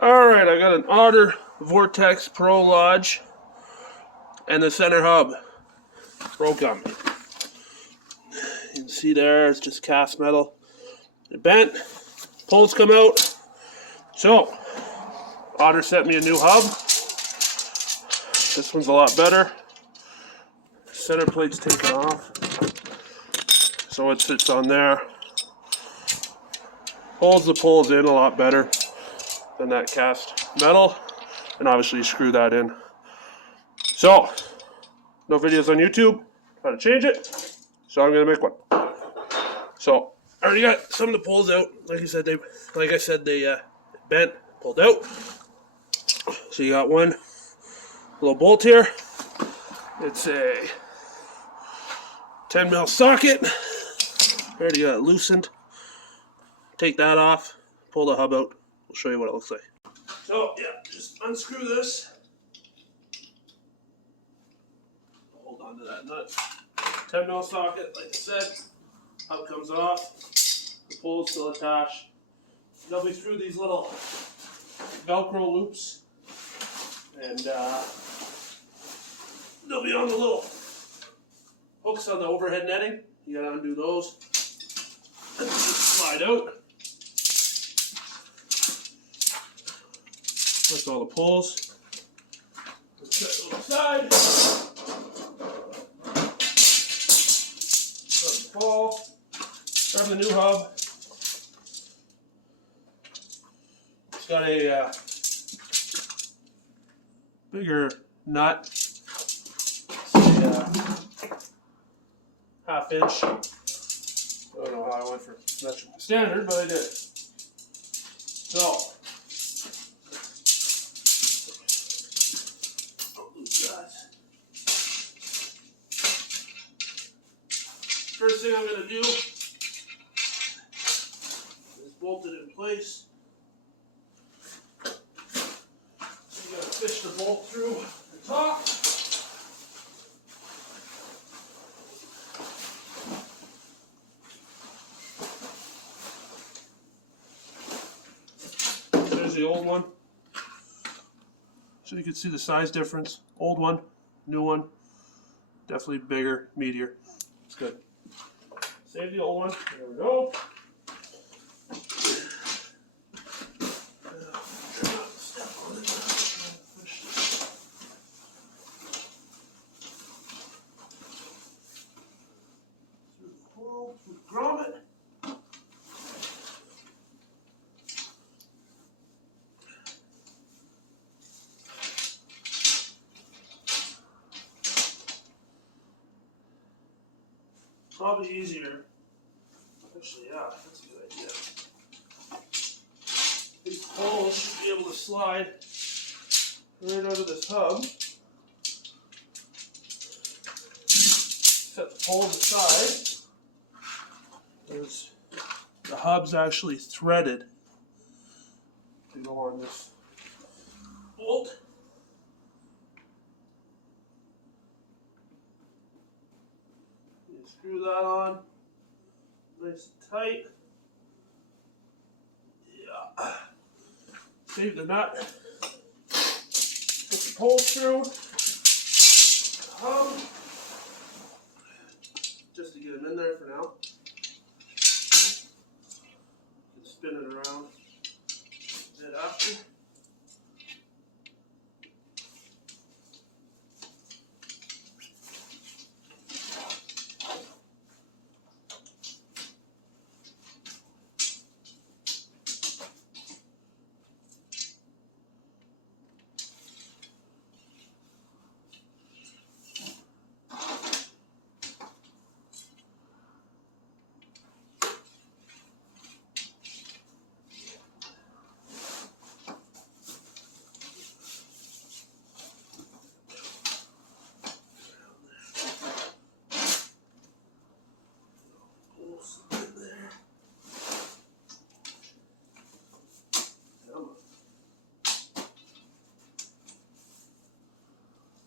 Alright, I got an Otter Vortex Pro Lodge and the center hub broke on me. You can see there, it's just cast metal. It bent, poles come out. So, Otter sent me a new hub. This one's a lot better. Center plate's taken off, so it sits on there. Holds the poles in a lot better than that cast metal, and obviously you screw that in. So, no videos on YouTube, how to change it, so I'm gonna make one. So, I already got some of the poles out. Like I said, they bent, pulled out. So you got one little bolt here. It's a 10 mil socket. Already got it loosened. Take that off, pull the hub out. We'll show you what it looks like. So yeah, just unscrew this. Hold on to that nut. 10 mil socket, like I said. Hub comes off. The pole's still attached. They'll be through these little Velcro loops, and they'll be on the little hooks on the overhead netting. You gotta undo those and just slide out. That's all the poles. Let's set those aside. Let them fall. Grab the new hub. It's got a bigger nut. It's a ½ inch. I don't know how I went for measuring standard, but I did. So, first thing I'm going to do is bolt it in place. So you got to fish the bolt through the top. There's the old one. So you can see the size difference. Old one, new one. Definitely bigger, meatier. It's good. Save the old one. There we go. Grommet. Probably easier. Actually, yeah, that's a good idea. These poles should be able to slide right out of this hub. Set the poles aside. There's the hub's actually threaded to go on this bolt. You screw that on nice and tight. Yeah. Save the nut. Put the pole through. Hub. Just to get them in there for now. You can spin it around a bit after.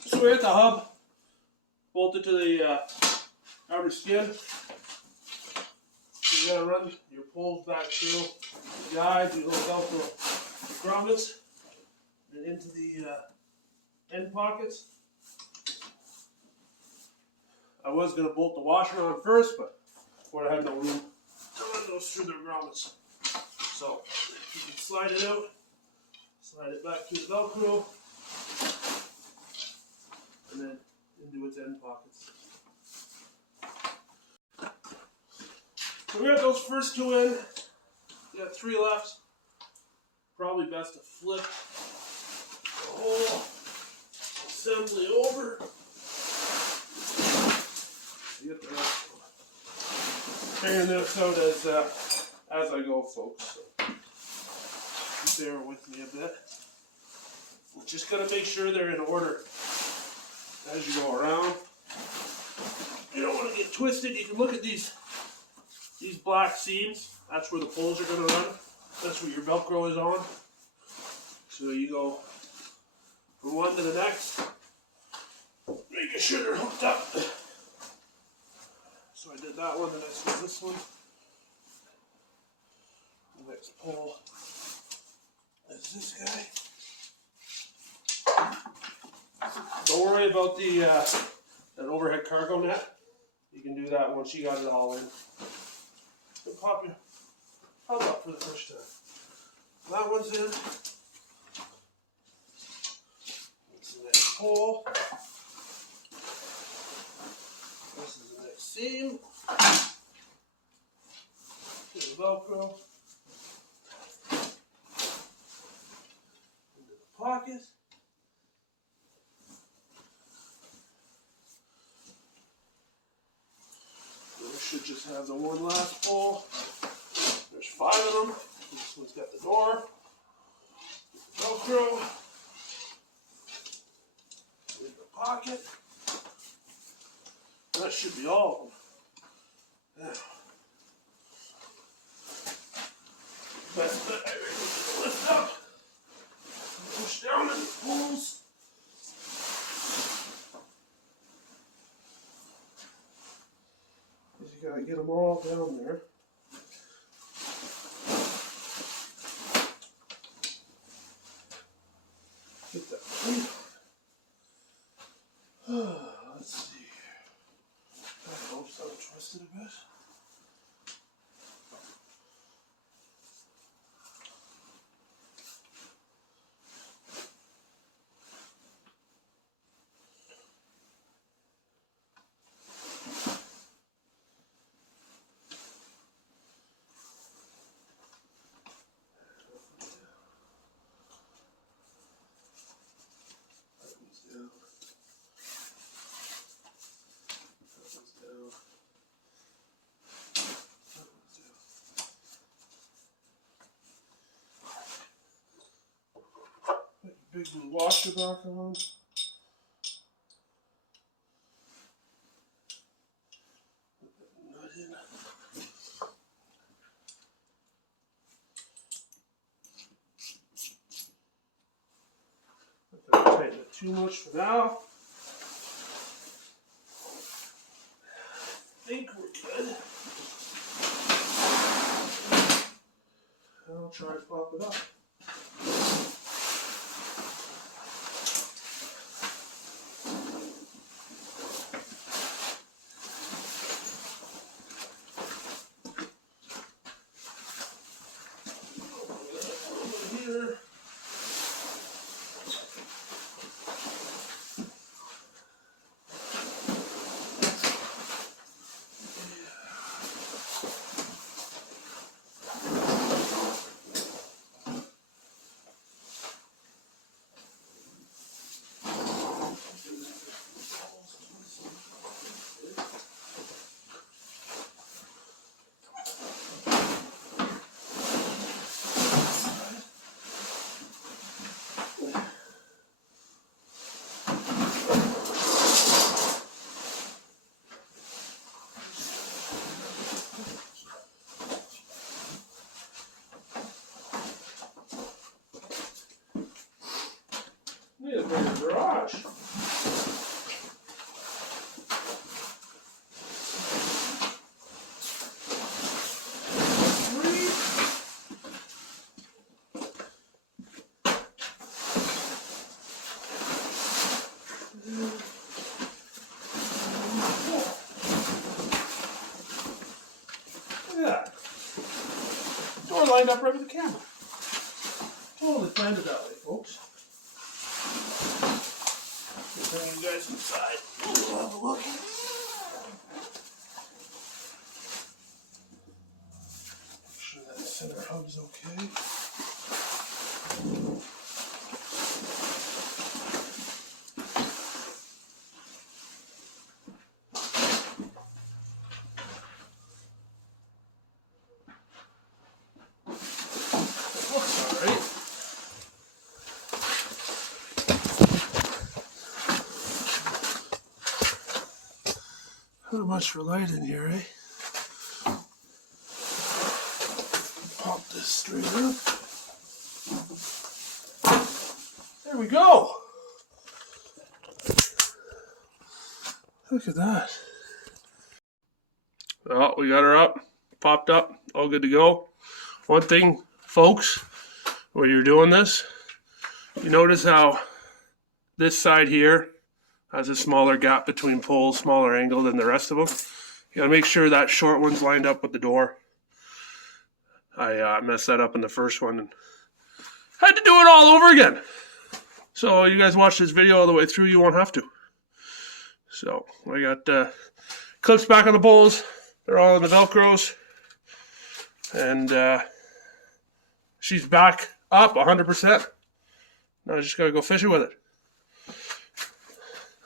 So we're at the hub, bolted to the outer skin. You gotta run your poles back through the guide, do a little Velcro grommets and into the end pockets. I was going to bolt the washer on first, but I had no room to run those through their grommets. So you can slide it out, slide it back through the Velcro, and then into its end pockets. So we got those first two in. We got 3 left. Probably best to flip the whole assembly over. Get the rest. Figuring this out as I go, folks. So bear with me a bit. Just gotta make sure they're in order as you go around. You don't want to get twisted. You can look at these black seams. That's where the poles are going to run. That's where your Velcro is on. So you go from one to the next, making sure they're hooked up. So I did that one, the next one, this one. The next pole is this guy. Don't worry about the that overhead cargo net. You can do that once you got it all in. So pop your hub up for the first time. That one's in. That's the next pole. This is the next seam. Get the Velcro. Into the pocket. Should just have the one last pole. There's 5 of them. This one's got the door. Velcro. In the pocket. That should be all of them. Now, best bet I really lift up. Push down in the poles. You gotta get them all down there. Get that clean. Let's see. That rope's untwisted a bit. Big blue washer back on. Put that nut in. Not gonna tighten it too much for now. I think we're good. I'll try to pop it up. Need a bigger garage. lined up right with the camera. Totally planned it that way, folks. Bring you guys inside. We'll have a look. Make sure that center hub's okay. Not much for light in here, eh? Pop this straight up. There we go. Look at that. Well, we got her up, popped up, all good to go. One thing, folks, when you're doing this, you notice how this side here has a smaller gap between poles, smaller angle than the rest of them. You gotta make sure that short one's lined up with the door. I messed that up in the first one and had to do it all over again. So you guys watch this video all the way through, you won't have to. So I got clips back on the poles. They're all in the Velcros. And she's back up 100%. Now I just gotta go fishing with it.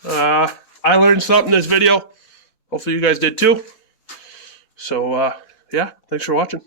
I learned something in this video. Hopefully you guys did too. So, yeah, thanks for watching.